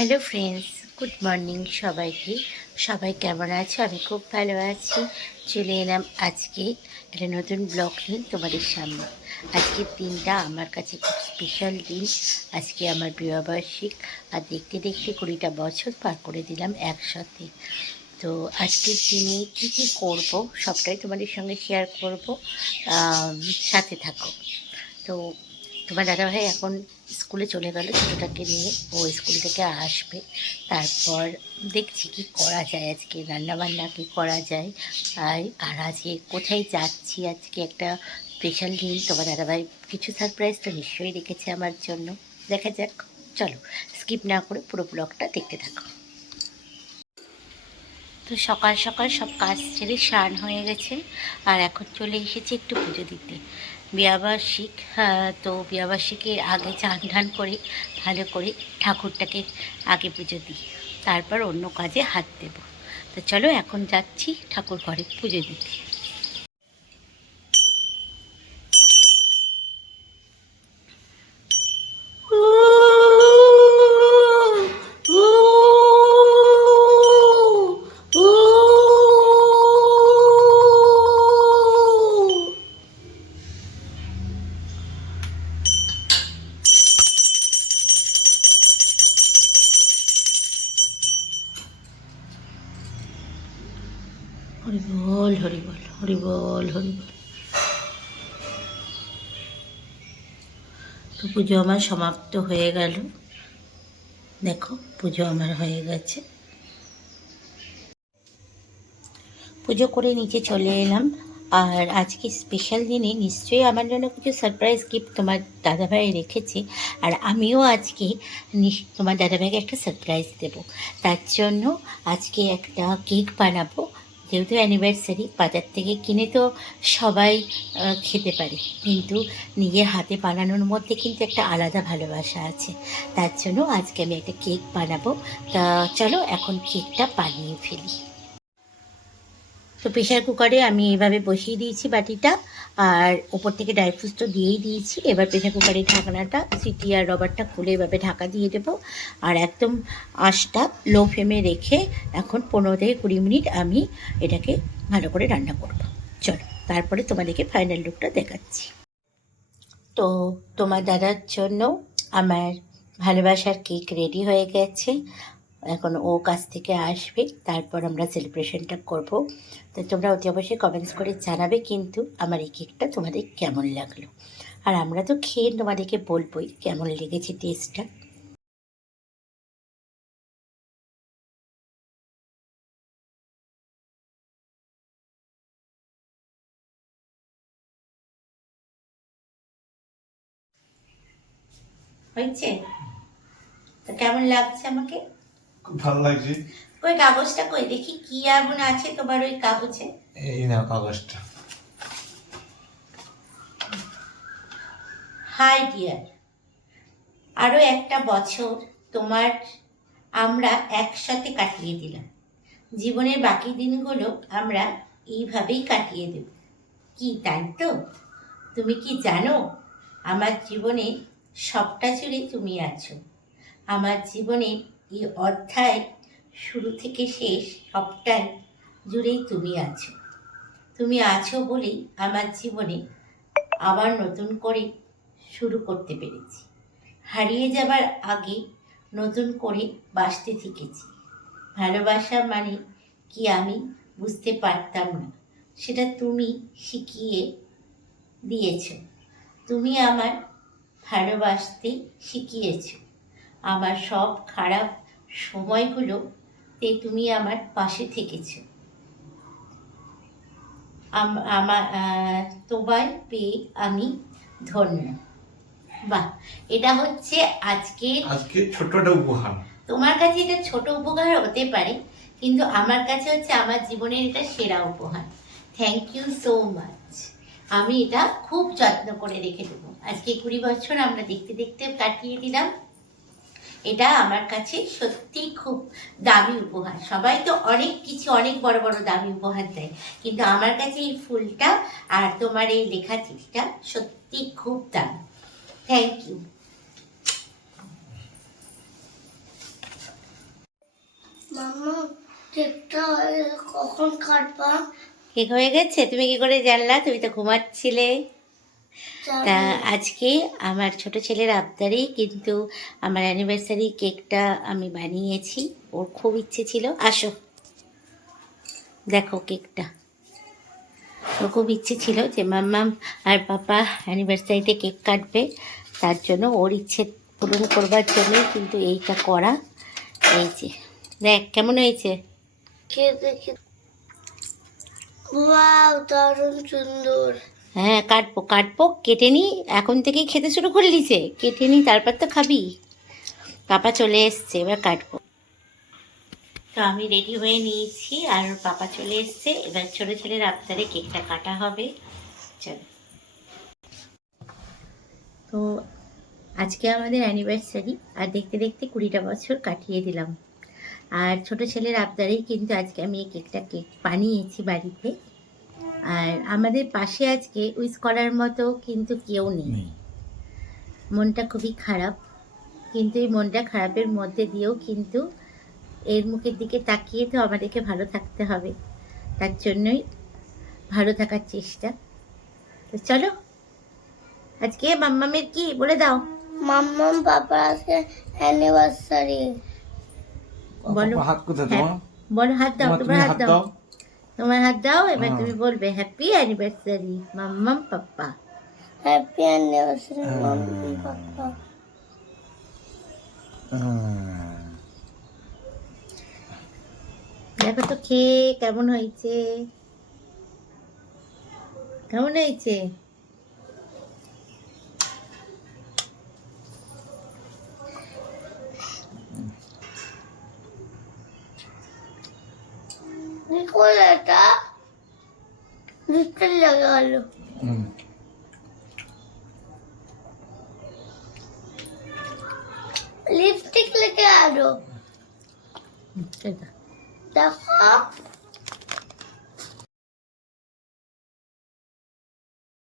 Hello friends good morning সবাইকে। সবাই কেমন আছো? আমি খুব ভালো আছি। চলে এলাম আজকে একটা নতুন ব্লগ নিয়ে তোমাদের সামনে। আজকের দিনটা আমার কাছে খুব স্পেশাল দিন। আজকে আমার বিবাহবার্ষিক। আর দেখতে দেখতে কুড়িটা বছর পার করে দিলাম একসাথে। তো আজকের দিনে কী কী করব সবটাই তোমাদের সঙ্গে শেয়ার করব। সাথে থাকো। তো তোমার দাদাভাই এখন স্কুলে চলে গেল ছোটোটাকে নিয়ে। ও স্কুল থেকে আসবে। তারপর দেখছি কি করা যায় আজকে, রান্নাবান্না কী করা যায়। আর আর আজকে কোথায় যাচ্ছি? আজকে একটা স্পেশাল দিন। তোমার দাদাভাই কিছু সারপ্রাইজ তো নিশ্চয়ই রেখেছে আমার জন্য। দেখা যাক। চলো স্কিপ না করে পুরো ব্লগটা দেখতে থাকো। তো সকাল সকাল সব কাজ ছেড়ে স্নান হয়ে গেছে। আর এখন চলে এসেছি একটু পুজো দিতে। বিয়াবার্ষিক হ্যাঁ, তো বিয়াবার্ষিকের আগে চান ঢান করে ভালো করে ঠাকুরটাকে আগে পুজো দিই। তারপর অন্য কাজে হাত দেব। তো চলো এখন যাচ্ছি ঠাকুর ঘরে পুজো দিতে। বল হরি বল হরি বল হরি বল তো পুজো আমার সমাপ্ত হয়ে গেল। দেখো, পুজো আমার হয়ে গেছে। পুজো করে নিচে চলে এলাম। আর আজকে স্পেশাল দিনে নিশ্চয়ই আমার জন্য কিছু সারপ্রাইজ গিফট তোমার দাদাভাই রেখেছে। আর আমিও আজকে তোমার দাদাভাইকে একটা সারপ্রাইজ দেব। তার জন্য আজকে একটা কেক বানাবো। যেহেতু অ্যানিভার্সারি বাজার থেকে কিনে তো সবাই খেতে পারে। কিন্তু নিজের হাতে বানানোর মধ্যে কিন্তু একটা আলাদা ভালোবাসা আছে। তার জন্য আজকে আমি একটা কেক বানাবো। তা চলো এখন কেকটা বানিয়ে ফেলি। তো প্রেশার কুকারে আমি এভাবে বসিয়ে দিয়েছি বাটিটা, আর ওপর থেকে ড্রাই ফ্রুটস তো দিয়েই দিয়েছি। এবার প্রেশার কুকারের ঢাকনাটা, সিটি আর রবারটা খুলে এভাবে ঢাকা দিয়ে দেবো। আর একদম আঁশটা লো ফ্লেমে রেখে এখন পনেরো থেকে কুড়ি মিনিট আমি এটাকে ভালো করে রান্না করব। চলো, তারপরে তোমাদেরকে ফাইনাল লুকটা দেখাচ্ছি। তো তোমার দাদার জন্য আমার ভালোবাসার কেক রেডি হয়ে গেছে। এখন ও কাছ থেকে আসবে, তারপর আমরা সেলিব্রেশনটা করব। তো তোমরা অতি অবশ্যই কমেন্টস করে জানাবে কিন্তু আমার এই কেকটা তোমাদের কেমন লাগল। আর আমরা তো খেয়ে তোমাদেরকে বলবোই কেমন লেগেছে টেস্টটা হয়েছে? তো কেমন লাগছে আমাকে? খুব ভালো লাগছে। ওই কাগজটা কই? দেখি কি এমন আছে তোমার ওই কাগজে। এই নাও কাগজটা। হাই ডিয়ার আরও একটা বছর তোমার আমরা একসাথে কাটিয়ে দিলাম। জীবনের বাকি দিনগুলো আমরা এইভাবেই কাটিয়ে দেব। কি তাই তো? তুমি কি জানো? আমার জীবনে সবটা জুড়ে তুমি আছো। আমার জীবনের এই অধ্যায় শুরু থেকে শেষ সবটাই জুড়েই তুমি আছো। তুমি আছো বলেই আমার জীবনে আবার নতুন করে শুরু করতে পেরেছি। হারিয়ে যাবার আগে নতুন করে বাঁচতে শিখেছি। ভালোবাসা মানে কি আমি বুঝতে পারতাম না। সেটা তুমি শিখিয়ে দিয়েছ। তুমি আমার ভালোবাসতে শিখিয়েছ। আমার সব খারাপ সময়গুলোতে তুমি আমার পাশে থেকেছো। আম- আমার তোমায় পেয়ে আমি ধন্য। বাহ এটা হচ্ছে আজকে আজকে ছোট্টটা উপহার। তোমার কাছে এটা ছোট উপহার হতে পারে কিন্তু আমার কাছে হচ্ছে আমার জীবনের এটা সেরা উপহার। থ্যাংক ইউ সো মাচ আমি এটা খুব যত্ন করে রেখে দেবো। আজকে কুড়ি বছর আমরা দেখতে দেখতে কাটিয়ে দিলাম। এটা আমার কাছে সত্যি খুব দামি উপহার। সবাই তো অনেক কিছু অনেক বড় বড় দামি উপহার দেয়। কিন্তু আমার কাছে এই ফুলটা আর তোমার এই লেখা চিঠিটা সত্যি খুব দামি। থ্যাংক ইউ মামা কেকটা কখন কাটবা? কেক হয়ে গেছে? তুমি কি করে জানলা? তুমি তো ঘুমাচ্ছিলে। তা আজকে আমার ছোট ছেলের আবদারেই কিন্তু আমার অ্যানিভার্সারি কেকটা আমি বানিয়েছি। ওর খুব ইচ্ছে ছিল। আসো। দেখো কেকটা ওর খুব ইচ্ছে ছিল যে মাম্মাম আর পাপা অ্যানিভার্সারিতে কেক কাটবে। তার জন্য ওর ইচ্ছে পূরণ করবার জন্য কিন্তু এইটা করা। এই যে দেখ কেমন হয়েছে? দেখি ওয়াও দারুণ সুন্দর। হ্যাঁ কাটবো কাটবো, কেটে নি, এখন থেকেই খেতে শুরু করলি যে কেটে নি, তারপর তো খাবি। পাপা চলে এসছে, এবার কাটবো। তো আমি রেডি হয়ে নিয়েছি, আর পাপা চলে এসছে, এবার ছোটো ছেলের আবদারে কেকটা কাটা হবে। চলো। তো আজকে আমাদের অ্যানিভার্সারি আর দেখতে দেখতে কুড়িটা বছর কাটিয়ে দিলাম। আর ছোট ছেলের আবদারেই কিন্তু আজকে আমি এই কেকটা কেক বানিয়েছি বাড়িতে। আর আমাদের পাশে আজকে উইস করার মতো কিন্তু কেউ নেই। মনটা খুবই খারাপ। কিন্তু এই মনটা খারাপের মধ্যে দিয়েও কিন্তু এর মুখের দিকে তাকিয়ে তো আমাদেরকে ভালো থাকতে হবে। তার জন্যই ভালো থাকার চেষ্টা। তো চলো আজকে মাম্মামের কি বলে দাও? মাম্মাম পাপার আজকে অ্যানিভার্সারি বলো। হাত কোথায় হ্যাঁ। তোমার বলো হাত দাও তোমার হাত দাও। তোমার হাত দাও এবার হ্যাঁ। তুমি বলবে হ্যাপি অ্যানিভার্সারি মাম্মাম পাপ্পা। হ্যাপি অ্যানিভার্সারি হ্যাঁ। মাম্মাম পাপা দেখো তো খেয়ে কেমন হয়েছে? কেমন হয়েছে? কি করলে এটা লিপস্টিক লেগে গেল হুম। লিপস্টিক লেগে গেল হুম, চল দাও। দেখো